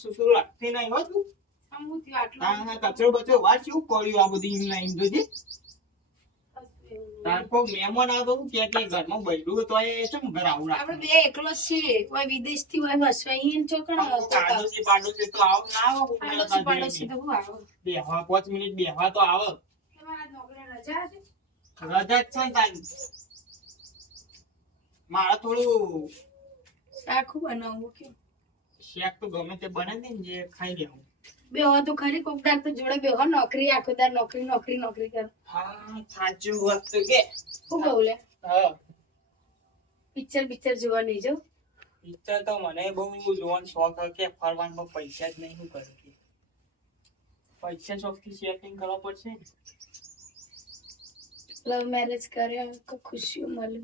સુસુ લાગતી નહીં હો તું. સમૂહથી આટલું તારા કચરો બચરો વાત શું પડ્યું આ બધી ઈમ લાઈન જોજે. તાર કોક મહેમાન આવે તો કે ઘરમાં બૈરું તો એ ચમ ઘર આવું રાખે. આપણે બે એકલો જ છીએ કોઈ વિદેશથી હોય વસવાઈ ચોકણ પાડોશી પાડોશી તો આવ ના આવો પાડોશી તો હું આવો બેહવા 5 મિનિટ બેહવા તો આવો. તમારા નોકરી રજા છે રજા જ છે ને તારી. મારે થોડું શાકું બનાવવું કે શાક તો ગમે તે બને ને જે ખાઈ લેવું. બે હો તો ખરી કોકદાર તો જોડે બે હો નોકરી આખો દાર નોકરી નોકરી નોકરી કર હા સાચું વાત તો કે. શું કહું લે હા પિક્ચર જોવા નહીં જો પિક્ચર તો મને બહુ જોવાનો શોખ હતો કે ફરવાનો પૈસા જ નહીં શું કરું કે પૈસા શોખથી સેટિંગ કરવા પડશે ને. લવ મેરેજ કર્યા તો ખુશીઓ મળે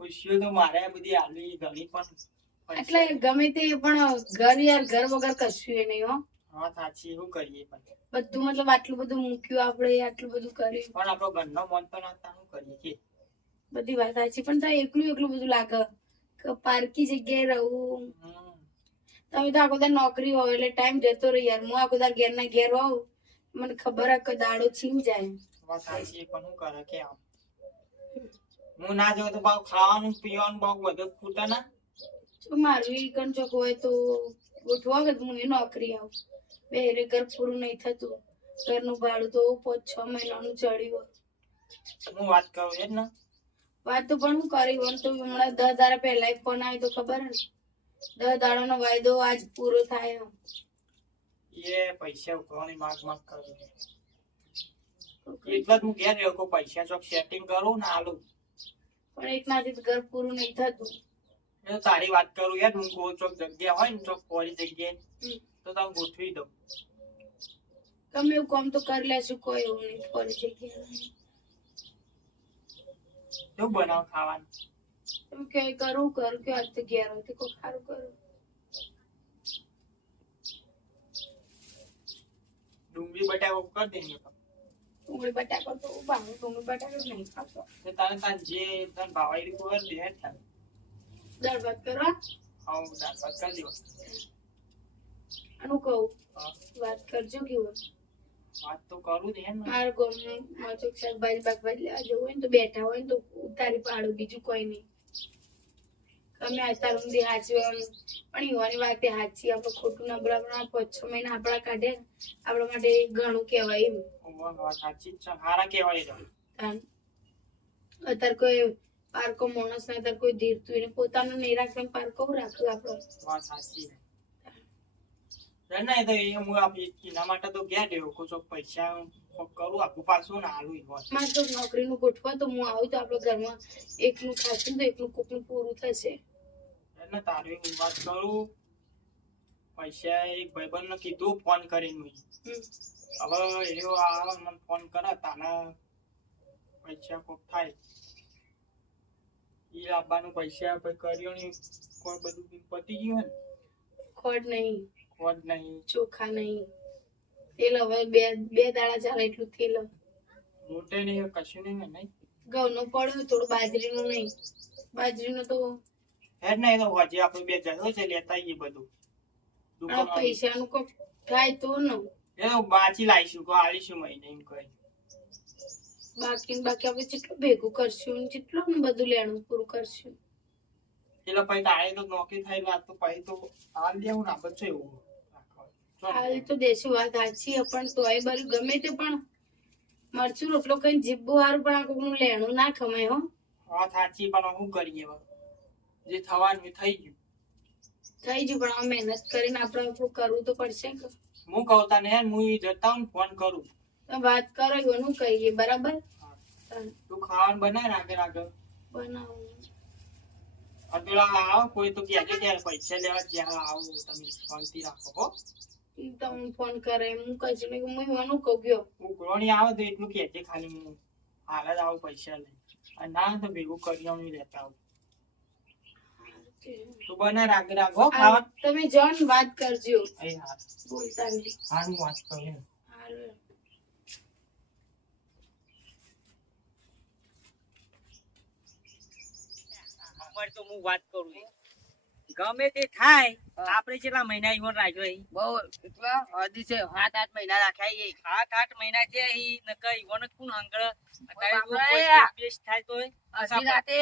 ખુશીઓ તો મારે બધી આવી ઘણી પણ એટલે ગમે તે પણ ઘર યાર ઘર વગર કશું એ નહીં હો હા સાચી શું કરીએ પણ બધું મતલબ આટલું બધું મૂક્યું આપણે આટલું બધું કર્યું પણ આપણો ઘરનો મન તો ના શું કરીએ કે બધી વાત સાચી પણ તારે એકલું બધું લાગે કે પારકી જગ્યાએ રહું. તમે તો આખો દાર નોકરી હોય એટલે ટાઈમ જતો રહી યાર. હું આખો દાર ઘેર ના ઘેર હોઉં મને ખબર કે દાડો છીમ જાય. વાત સાચી પણ શું કરે કે આમ હું ના જાઉં તો બહુ ખાવાનું પીવાનું બહુ બધું ખૂટે ના. જો મારું એ કંચોક હોય તો ગોઠવા કે હું એ નોકરી આવું બે ઘર પૂરું નહીં થતું. ઘરનું ભાડું તો 5-6 મહિનાનું ચડ્યું. હું વાત કરું એ જ ને વાત તો પણ હું કરી હોય તો હમણાં 10 દાડા પહેલા ફોન આવ્યો તો ખબર ને 10 દાડાનો વાયદો આજ પૂરો થાય. એ પૈસા ઉકળવાની માગ કરું એટલે જ હું ઘેર રહ્યો કે પૈસા ચોક સેટિંગ કરું ને આલું. પણ એક નાથી ઘર પૂરું નહીં થતું. એ તારી વાત કરું યાર હું કોઈ ચોક જગ્યા હોય ને ચોક પોળી જગ્યાએ તો તમે ગોઠવી દઉં. ગમે એવું કામ તો કરી લેશું કોઈ એવું નહીં પડી જગ્યા શું બનાવ ખાવાનું એમ કે કરું કે આજ તો ઘેર હોય તો કોઈ સારું કરું. ડુંગળી બટાકો કરી દેને ડુંગળી બટાકો તો ભાવે ડુંગળી બટાકો નહીં ખાતો. તારે જે તને ભાવાઈ ખબર દે તારે દાળ ભાત કરવા હા દાળ ભાત કરી દેવા. આનું કહું વાત કરજો કેવું વાત તો કરું ને એમ મારા ગામમાં મચોક શાકભાજી બાકભાજી લેવા જવું હોય ને તો બેઠા હોય ને તો ઉતારી પાડું બીજું કોઈ નહીં. તમે અત્યાર સુધી હાચવાનું પણ યુવાની વાત એ હાચી આપણે ખોટું ના બરાબર 5-6 મહિના આપણા કાઢે આપણા માટે ઘણું કહેવાય એમ. સાચી જ છે હારા કહેવાય છે. અત્યારે કોઈ પારકો માણસ ને અત્યારે કોઈ ધીરતું એને પોતાનું નહીં રાખે પારકો રાખ્યું આપણો. વાત સાચી ના તો એ હું એના માટે તો ગયા દેવો કોઈ પૈસા કરું આપું પાછું ને હાલું મારે તો નોકરીનું ગોઠવા તો હું આવું તો આપણા ઘરમાં એકનું ખાશું તો એકનું કોકનું પૂરું થશે. એટલે તારે હું વાત કરું પૈસા એક ભાઈબંધ ને કીધું ફોન કરીને હવે એવો આવે મને ફોન કરે તાના પૈસા કોક થાય એ આપવાનું પૈસા કર્યો ને કોઈ બધું પતી ગયું ને ખોટ નહીં ખોટ નહીં ચોખા નહીં તેલ હવે બે દાડા ચાલે એટલું તેલ મોટે નહીં કશું નહીં નહીં ઘઉંનો પડ્યો થોડું બાજરીનું નહીં બાજરીનું તો હે નહીં તો હજી આપણે બે જજો છે લેતા આવીએ બધું પૈસાનું કોક થાય તો ને એ બાચી લાવીશું કો આવીશું મહિને એમ કહી બાકી આપણે જેટલું ભેગું કરશું જેટલું ને બધું લેણું પૂરું કરશું એટલે પછી તારે તો નોકરી થઈ વાત તો પછી તો હાલ દેવું ને આપણે એવું હાલ તો દેશું વાત સાચી પણ તોય બધું ગમે તે પણ મરચું રોટલો કઈ જીભું હારું પણ આ કોકનું લેણું ના ખમાય હો. વાત સાચી પણ શું કરીએ જે થવાનું થઈ ગયું પણ આ મહેનત કરીને આપણે આપણું કરવું તો પડશે કે હું કહું તને હું જતા હું ફોન કરું વાત કરો એનું કહીએ બરાબર. તું ખાવાનું બનાય રાગે બનાવું પેલા આવો કોઈ તો ક્યાં ત્યારે પૈસા લેવા જ્યાં આવો તમે શાંતિ રાખો હો. તમને ફોન કરે હું કહીશું ને હું એનું કહું ગયો ઉઘરોણી આવે તો એટલું કહેજે ખાલી હું હાલ જ આવું પૈસા લઈ અને ના તો ભેગું કરી આવું લેતા આવું તું બને રાગે રાખો ખાવા તમે જોન વાત કરજો બોલતા નહીં હા હું વાત કરું તો હું વાત કરું ગમે તે થાય આપણે કેટલા મહિના ઈવન રાખ્યો અહીં? બહુ એટલા હદી છે 7-8 મહિના રાખ્યા એ 7-8 મહિના છે અહીં નકર ઈવન જ કોણ હંગળ અત્યારે જો બાપરે. કોઈ બેસ્ટ થાય તોય અડધી રાતે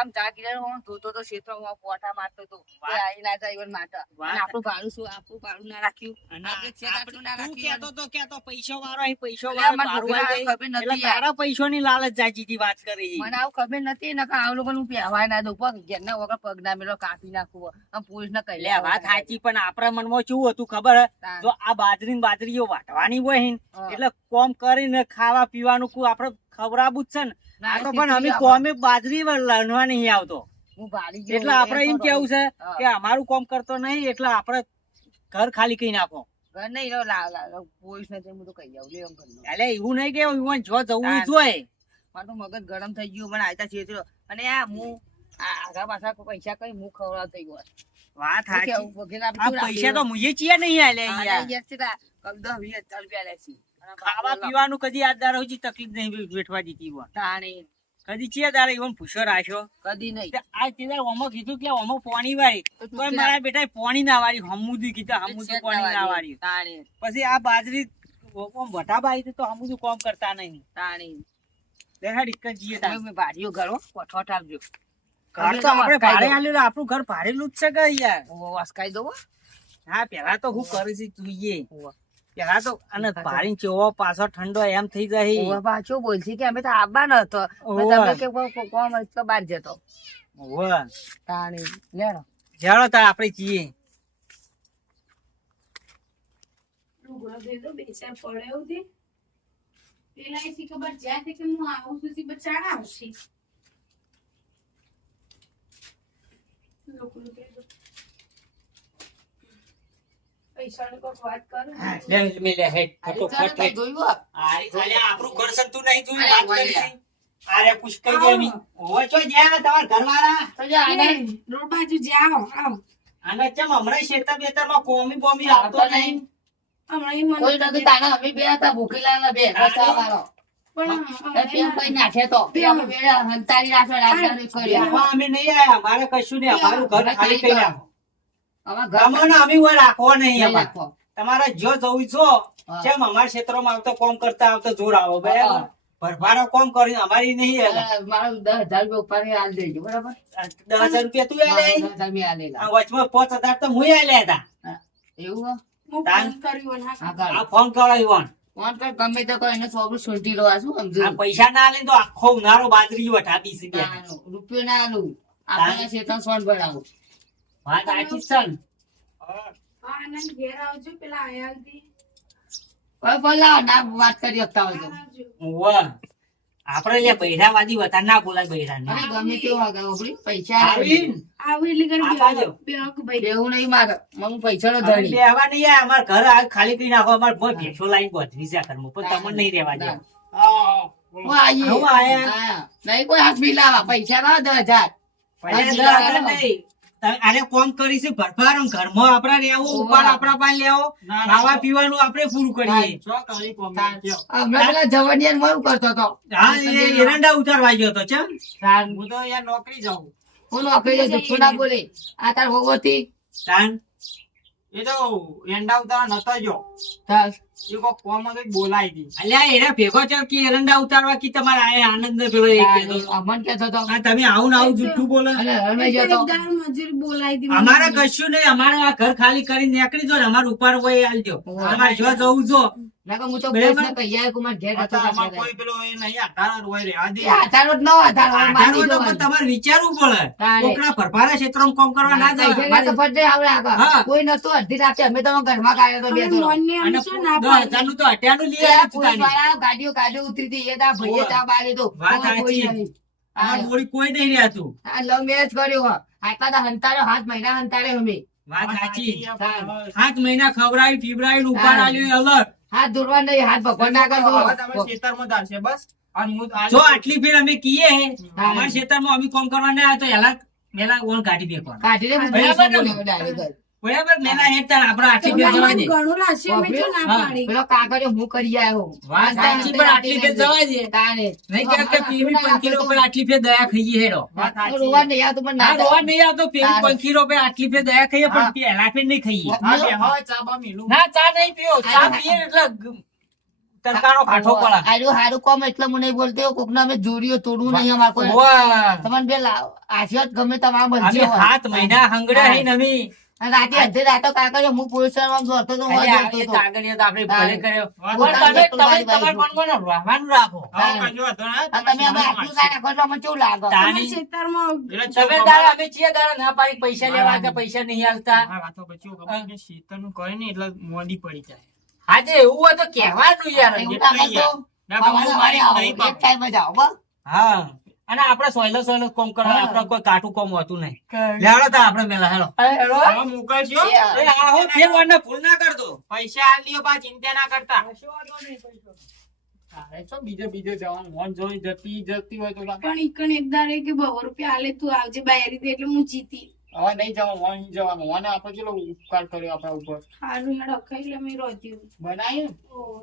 આમ જાગીને હું ધોતો તો ક્ષેત્રમાં પોટા મારતો તો વાહ. આઈ ના જાય ઈવન માતા વાહ. અને આપણું ભાડું શું આપણું ભાડું ના રાખ્યું અને આપણે છેક આટલું ના તું રાખ્યું. કહેતો પૈસો વાળો અહીં પૈસો એટલે વાળો અમારે તારું આવી ખબર ગઈ. નથી એટલે યાર. તારા પૈસોની લાલચ જાજીથી વાત કરી મને આવું ખબર નથી નકર આ લોકો નું પહેવાય ના દઉં પગ ઘેરના વગર પગ ના મેલો કાપી નાખવું આમ પોલીસ ને કહી લે વાત સાચી પણ આપણા મનમાં કેવું હતું ખબર હે? જો આ બાજરીઓ વાટવાની હોય ને એટલે કોમ કરીને ખાવા પીવાનું કોઈ આપણે ખવડાવવું જ છે ને આપણે પણ અમે કોમે બાજરી લણવા નહીં આવતો એટલે આપણે એમ કેવું છે કે અમારું કોમ કરતો નહીં એટલે આપણે ઘર ખાલી કરી નાખો. ઘર નહીં પોલીસ ને હું તો કહી આવું લે એમ ઘરનું. એટલે એવું નહીં કે ઈવન જો જવું તાન. જોઈએ. મારું મગજ ગરમ થઈ ગયું મને આયતા છેતર્યો અને આ હું આગા પાછા પૈસા કઈ હું ખવડાવ થઈ ગયો વાત સાચી. કેવું વગેરે આપણે આ શું પૈસા તો રાખ્યું? મુએ ચિયા નહીં આલે આ યાર. લઈ ગયા છે તા, કમ 10-20 રૂપિયા લે છે. અને ખાવા બાપુ પીવાનું કદી યાદદાર હોય તકલીફ નહીં વેઠવા દીધી હોય. તાણી કદી ચિયા દાડે ઈવન પૂછો રાખ્યો કદી નહીં. તે આ તે દાડે ઓમો કીધું કે ઓમો પોણી વાળી તો તું તોય કે મારા બેટા પોણી ના વાળી હમુદું કીધું હમુદું પોણી ના વાળી. તાણી પછી આ બાજરી ઓમ વટાબાઈ તો હમુદું કોમ કરતા નહીં. તાણી દેખાડ ઇક્કન જીએ તાર. મેં ભારીઓ ઘરો કોઠોટ આપજો. ઘર તો આપણે ભાડે આલ્યું ને આપણું ઘર ભાડેલું જ છે કે યાર. વસકાઈ દો. હા પેલા તો હું કરીશ જોઈએ ઓવા. પેલા તો અને ભારી ચેવો પાછો ઠંડો એમ થઈ જાય. ઓવા પાછો બોલશે કે અમે તો આવવાનો હતો પણ ઓવા. તમે કે કોમ તો બહાર જતો. વાહ તાણી લેણો. જાડો તાર આપણે જીએ. લુગડો ધોઈ દો, બે ચાર પડે એવું દે. પેલા એથી ખબર જ્યાં છે કે હું આવું છું તે બચાડ આવશે. લુગડું ધોઈ દો. પૈસાની કોઈક વાત કરો. લે મે લે હેડ ચાલો તો જોયું આરી ચાલે આપણું ઘર છે તું નહીં જોઈ અરે, વાત વાહ, કરી આરે પૂછ કઈ દે મી ઓય ચો જ્યાં તમાર ઘરવાળા તો જા આને રોડ બાજુ જાઓ આવો. અને ચમ હમણાં શેતર બેતરમાં કોમી બોમી આવતો નહીં. હમણાં ઈ મને કોઈ નથી તાના અમે બે હતા ભૂખીલાના બે રચા વાળો પણ એ પેમ કઈ નાખે તો બે અમે બે હંતારી રાખે રાખે કર્યો એમાં અમે નહીં આયા અમારે કશું નહીં અમારું ઘર ખાલી કરી નાખો. અમાર ઘર ગમન અમે ઓય રાખવો નહીં અમાર. રાખો. તમારે જો જવું છો હા. જેમ અમારા ક્ષેત્રમાં આવતો કોમ કરતા આવતો જોર આવો બરાબર. હા. ભરભારો કોમ કરીને અમારી નહીં આલે. મારું 10,000 રૂપિયા ઉપર હાલ દેજો બરાબર 10,000 રૂપિયા તું આલે. 10,000 મેં આલેલા. આ વચમાં 5,000 તો મુંય આલ્યા હતા. એવું હો? હું તાન. ફોન કર્યો ના હા કર. આ ફોન કરાવ્યો ને. ફોન કર ગમે તો કોઈ એને સોબરું છૂટી લો આ શું સમજુ આ પૈસા ના આલે તો આખો ઉનાળો બાજરી વટાવી છે બેન. રૂપિયો ના આલું આપણે શેતન સોન ભરાવું વાત સાચી છે ને. હા, હા આનંદ ઘેર આવજો પેલા આયા હતી. કોઈ બોલાવો ના વાત કરી શકતા હોય તો આવજો. વાહ. આપણે લે બૈરાવાદી વતા ના બોલાય બૈરાને. અરે ગમે તેવું આગળ આપણી પૈસા આવીન. આવું એટલે ઘર આ બાજુ. બે હક ભાઈ એવું નહીં મારે મને પૈસા નો અમે ધણી બેહવા નહીં આયા. અમાર ઘર આ ખાલી કરી નાખો. અમાર ભોય ભેંસો લાઈન ગોઠવી છે ઘરમાં. પણ તમને નહીં રહેવા દે. હા, બોલો. હું આવીએ. હું આયા. હા. નહીં કોઈ હાથ મિલાવા પૈસા ના 10,000 પૈસા 10,000 નહીં. તમે આને કોમ કરીશું ભરભાર ઘરમાં આપડા રહેવું ઉપર આપડા પાસે લેવો ના, ના, ખાવા પીવાનું આપણે પૂરું કરીએ. જો કાળી કોમી કયો. હમણાં પેલા જવનિયાને મરું કરતો હતો હા એ એરંડા ઉતારવા ગયો તો ચમ. હું તો યાર નોકરી જાઉં. હું નોકરી જતો જુઠ્ઠું ના બોલે આ તાર વહુ હતી તાન. એ તો એંડા ઉતારવા નતો જો ચાલ. એ કોક કોમ હતો ઈ બોલાઈ હતી. અલ્યા એના ભેગો ચમ કે એરંડા ઉતારવા કે તમારે આ આનંદ પેલો એક કહેતો. અમન કેતો હતો આ તમે આવું ને આવું જુઠ્ઠું બોલે. અને હમે એક જતો દારૂ મજૂરી બોલાઈ હતી. અમારે કશું નહીં. અમારે આ ઘર ખાલી કરીને નીકળી જો ને અમારે ઉપર હોય આલજો. તમારે જો જવું જો નાકા હું તો બરાબર. પોલીસને કહી આવ્યો કે મારે ઘેર જતો અત્યારે અમાર રહેશે. કોઈ પેલો એ નહીં આધાર હોય રે આ દે. એ આધારો જ ન આધાર હોય, મારી આધારો તો દેવાનો. પણ તમારે વિચારવું પડે. તારે. કોકના ભરભારા ક્ષેત્રમાં કામ કરવા ના પૈસા જાય. ના તો ફટે આવડે આગળ. હા. કોઈ નતું અડધી રાતે અમે તો ઘરમાં કાઢ્યો તો બે અમે જણો. મોનને આમ અને શું ના 10,000 નું તો હટિયાનું લઈ એ આ આવ્યું પોલીસ તાની. વાળા ગાડીઓ ઉતરી હતી એ તા ભાઈએ ઓવે. ચા બાળી દો. વાત કોઈ સાચી. નહીં. અમાર જોડી કોઈ નહીં રહેતું. આ લવ મેરેજ કર્યો હો. આટલા તો હંતાડ્યો 7 મહિના હંતાડ્યો અમે. વાત સાચી. હવે 7 મહિના ખવડાવી પીવડાવી ઉપાડ હા. આલ્યો એ અલગ. હાથ દોરવા નહીં, હાથ ભગવાન ના કરતો. તમે ખેતરમાં ધારશે બસ અને હું આ- જો આટલી ફેર અમે કીએ હા. અમારા ખેતરમાં અમે કામ કરવા ના આવ્યા તો એલા મેલા ઓન કાઢી દેખો. કાઢીને હું બરાબર પોલીસને ને? બોલાવ્યો direct જ. બરાબર મેલા હેડ તાર આપણે આટલી ફેર જવા દે ઘણું રાશિ અમે જો ના પાડી પેલો કાગળિયો હું કરી આવ્યો વાત સાચી પણ આટલી ફેર જવા દે તારે નહીં કે પેલી પંખીરો પર આટલી ફેર દયા ખાઈએ હેડો વાત સાચી. રોવા નહીં આવતું પણ ના ના રોવા નહીં આવતો પેલી પંખીરો પર આટલી ફેર દયા ખાઈએ પણ પહેલા ફેર નહીં ખાઈએ હા, બે હોય, ચા બા મેલું. ના ચા નહીં પીવો ચા પીએ એટલે તડકાનો કાઠો પડે આર્યું હારું કોમ એટલે હું નહીં બોલતો કોકને અમે જોડીઓ તોડવું નહીં અમારે કોઈ વાહ. તમને બે આશીર્વાદ ગમે તમારા અમે બનશે 7 મહિના હંગડ્યા હી ને અમે અને રાતે અડધી રાતો કાકા હું પોલીસ સ્ટેશનમાં દોડતો તો હું અરે આ દોડતો એ તો. કાગળિયો તો આપણે ભલે કર્યો વાત પણ સાચી. તમે તમારા મનમાં રહેવાનું રાખો હા, કશો વાંધો નહીં. આ તમે અમે આટલું ના રાખો એટલે અમને કેવું લાગે તાની ખેતરમાં એટલે તમે ચેવું દાડા ખબર? અમે છીએ દાડા ના પાડી પૈસા લેવા કે પૈસા નહીં આલતા હા, વાતો પછી એવું ખબર કે શેતાનનું કરે ને એટલે મોડી પડી જાય. આજે એવું હોય તો કહેવાનું યાર એવું એટલે લાગે તો ના, પણ હું મારી નહીં એક પાડું. ટાઈમ જ આવો બસ. હા અને આપણે સોયલો કોમ કરવા આપણે કોઈ કાઠું કોમ હોતું નહીં લેવડો તા આપણે મેલા હેડો હવે મોકલજો. એ આ હો ફેર વારને ભૂલ ના કરતો પૈસા આલ દ્યો, બા ચિંતા ના કરતા. તારે શું બીજે જવાનું મોન જોઈ જતી હોય તો લાગે. પણ ઈકણ એક દાડે કે 200 રૂપિયા આલે તું આવજે બાયરી દે એટલે હું જીતી હવે નહીં જવાનું, મોન નહીં જવાનું. મોને આપણે કેટલો ઉપકાર કર્યો આપણા ઉપર. હારું હેડો ખાઈ લે મેં રોત્યું બનાવ્યું ઓહ.